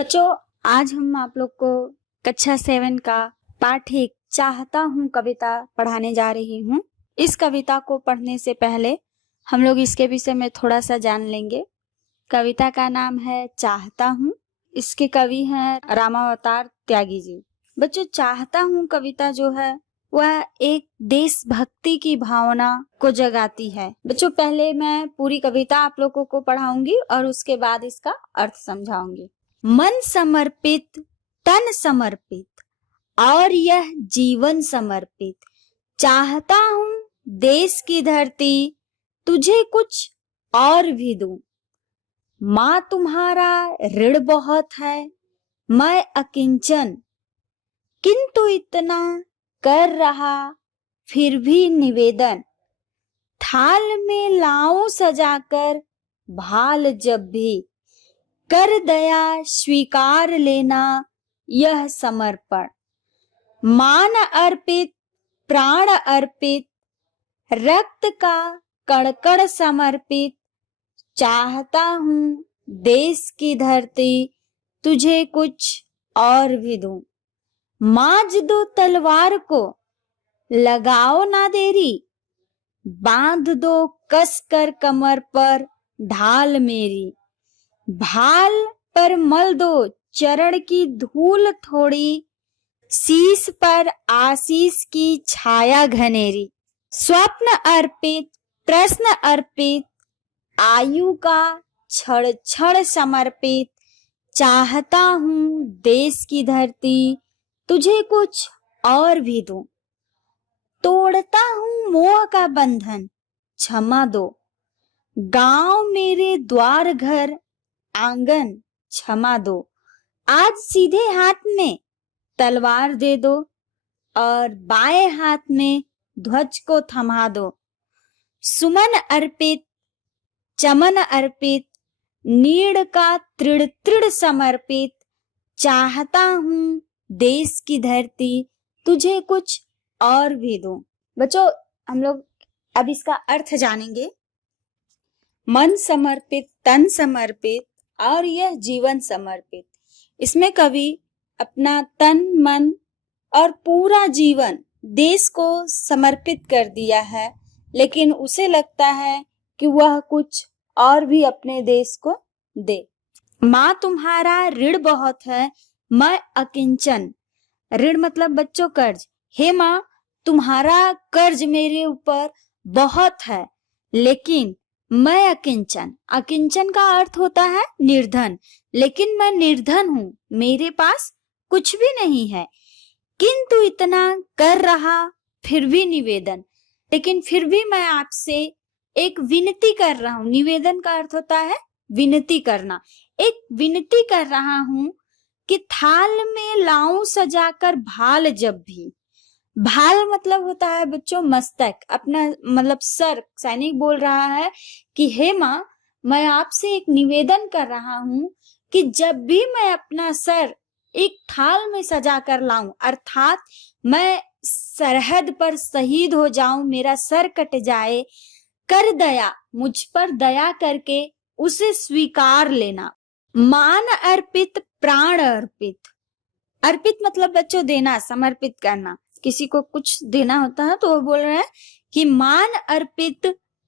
बच्चों, आज हम आप लोग को कक्षा 7 का पाठ 1 चाहता हूँ कविता पढ़ाने जा रही हूँ। इस कविता को पढ़ने से पहले हम लोग इसके विषय में थोड़ा सा जान लेंगे। कविता का नाम है चाहता हूँ। इसके कवि हैं रामावतार त्यागी जी। बच्चों, चाहता हूँ कविता जो है वह एक देशभक्ति की भावना को जगाती है। बच्चों, पहले मैं पूरी कविता आप लोगों को पढ़ाऊंगी और उसके बाद इसका अर्थ समझाऊंगी। मन समर्पित, तन समर्पित और यह जीवन समर्पित, चाहता हूँ देश की धरती तुझे कुछ और भी दूं। माँ तुम्हारा ऋण बहुत है, मैं अकिंचन, किंतु इतना कर रहा फिर भी निवेदन। थाल में लाऊं सजाकर भाल जब भी, कर दया स्वीकार लेना यह समर्पण। मान अर्पित, प्राण अर्पित, रक्त का कण कण समर्पित, चाहता हूँ देश की धरती तुझे कुछ और भी दूं। मांझ दो तलवार को, लगाओ ना देरी, बांध दो कस कर कमर पर ढाल मेरी। भाल पर मल दो चरण की धूल थोड़ी, शीश पर आशीष की छाया घनेरी। स्वप्न अर्पित, प्रश्न अर्पित, आयु का क्षण क्षण समर्पित, चाहता हूँ देश की धरती तुझे कुछ और भी दूं। तोड़ता हूँ मोह का बंधन, क्षमा दो, गांव मेरे द्वार घर आंगन क्षमा दो। आज सीधे हाथ में तलवार दे दो और बाएं हाथ में ध्वज को थमा दो। सुमन अर्पित, चमन अर्पित, नीड़ का तृण तृण समर्पित, चाहता हूँ देश की धरती तुझे कुछ और भी दूं। बच्चों, हम लोग अब इसका अर्थ जानेंगे। मन समर्पित, तन समर्पित और यह जीवन समर्पित। इसमें कवि अपना तन, मन और पूरा जीवन देश को समर्पित कर दिया है, लेकिन उसे लगता है कि वह कुछ और भी अपने देश को दे। माँ तुम्हारा ऋण बहुत है, मैं अकिंचन। ऋण मतलब बच्चों कर्ज। हे माँ, तुम्हारा कर्ज मेरे ऊपर बहुत है, लेकिन मैं अकिंचन। अकिंचन का अर्थ होता है निर्धन, लेकिन मैं निर्धन हूँ, मेरे पास कुछ भी नहीं है। किंतु इतना कर रहा फिर भी निवेदन, लेकिन फिर भी मैं आपसे एक विनती कर रहा हूँ। निवेदन का अर्थ होता है विनती करना। एक विनती कर रहा हूँ कि थाल में लाऊं सजाकर भाल जब भी। भाल मतलब होता है बच्चों मस्तक, अपना मतलब सर। सैनिक बोल रहा है कि हे माँ, मैं आपसे एक निवेदन कर रहा हूँ कि जब भी मैं अपना सर एक थाल में सजा कर लाऊं, अर्थात मैं सरहद पर शहीद हो जाऊं, मेरा सर कट जाए, कर दया, मुझ पर दया करके उसे स्वीकार लेना। मान अर्पित, प्राण अर्पित। अर्पित मतलब बच्चों देना, समर्पित करना। किसी को कुछ देना होता है तो वो बोल रहे हैं कि मान अर्पित,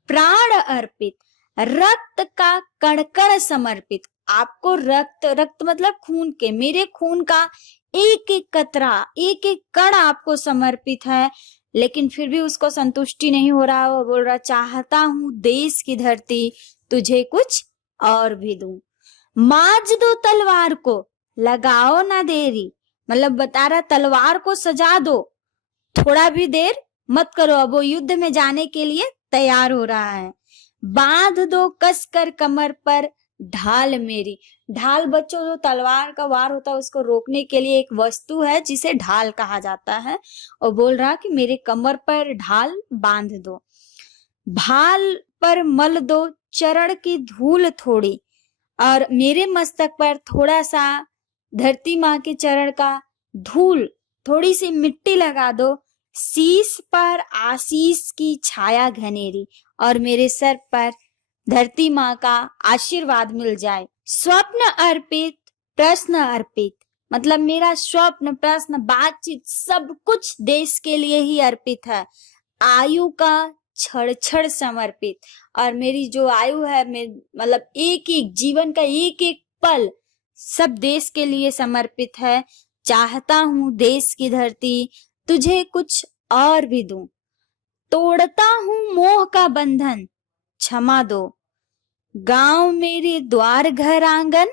प्राण अर्पित, रक्त का कण कण समर्पित। आपको रक्त, रक्त मतलब खून के, मेरे खून का एक एक कतरा, एक एक कण आपको समर्पित है, लेकिन फिर भी उसको संतुष्टि नहीं हो रहा। वो बोल रहा चाहता हूँ देश की धरती तुझे कुछ और भी दूं। माज दो तलवार को, लगाओ ना देरी, मतलब बता रहा तलवार को सजा दो, थोड़ा भी देर मत करो, अब वो युद्ध में जाने के लिए तैयार हो रहा है। बांध दो कस कर कमर पर ढाल मेरी। ढाल बच्चों जो तलवार का वार होता है उसको रोकने के लिए एक वस्तु है जिसे ढाल कहा जाता है, और बोल रहा कि मेरे कमर पर ढाल बांध दो। भाल पर मल दो चरण की धूल थोड़ी, और मेरे मस्तक पर थोड़ा सा धरती माँ के चरण का धूल, थोड़ी सी मिट्टी लगा दो। शीश पर आशीष की छाया घनेरी, और मेरे सर पर धरती माँ का आशीर्वाद मिल जाए। स्वप्न अर्पित, प्रश्न अर्पित, मतलब मेरा स्वप्न, प्रश्न, बातचीत सब कुछ देश के लिए ही अर्पित है। आयु का क्षण क्षण समर्पित, और मेरी जो आयु है, मतलब एक एक जीवन का एक एक पल सब देश के लिए समर्पित है। चाहता हूँ देश की धरती तुझे कुछ और भी दूं, तोड़ता हूँ मोह का बंधन क्षमा दो, गांव मेरे द्वार घर आंगन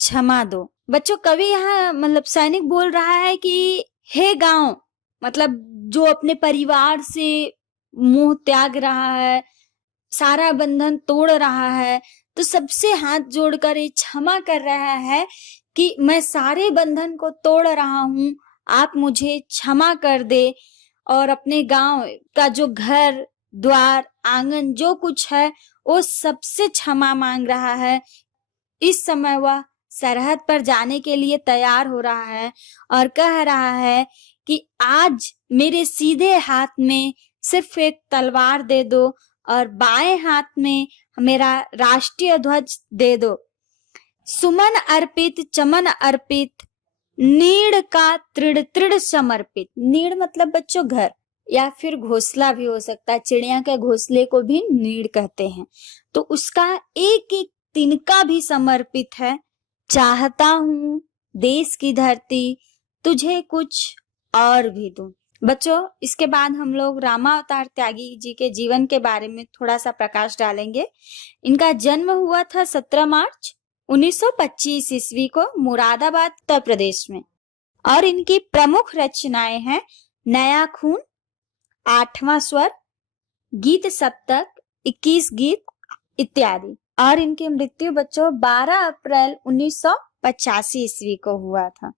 क्षमा दो। बच्चों, कवि यहाँ मतलब सैनिक बोल रहा है कि हे गांव, मतलब जो अपने परिवार से मोह त्याग रहा है, सारा बंधन तोड़ रहा है, तो सबसे हाथ जोड़कर ये क्षमा कर रहा है कि मैं सारे बंधन को तोड़ रहा हूँ, आप मुझे क्षमा कर दे। और अपने गांव का जो घर द्वार आंगन जो कुछ है वो सबसे क्षमा मांग रहा है। इस समय वह सरहद पर जाने के लिए तैयार हो रहा है और कह रहा है कि आज मेरे सीधे हाथ में सिर्फ एक तलवार दे दो और बाएं हाथ में मेरा राष्ट्रीय ध्वज दे दो। सुमन अर्पित चमन अर्पित, नीड़ का तृण तृण समर्पित। नीड़ मतलब बच्चों घर या फिर घोंसला भी हो सकता है, चिड़िया के घोंसले को भी नीड़ कहते हैं। तो उसका एक एक तिनका भी समर्पित है। चाहता हूँ देश की धरती तुझे कुछ और भी दूं। बच्चों, इसके बाद हम लोग रामावतार त्यागी जी के जीवन के बारे में थोड़ा सा प्रकाश डालेंगे। इनका जन्म हुआ था 17 मार्च 1925 ईस्वी को मुरादाबाद उत्तर प्रदेश में, और इनकी प्रमुख रचनाएं हैं नया खून, 8वां स्वर, गीत सप्तक, 21 गीत इत्यादि। और इनकी मृत्यु बच्चों 12 अप्रैल 1985 ईस्वी को हुआ था।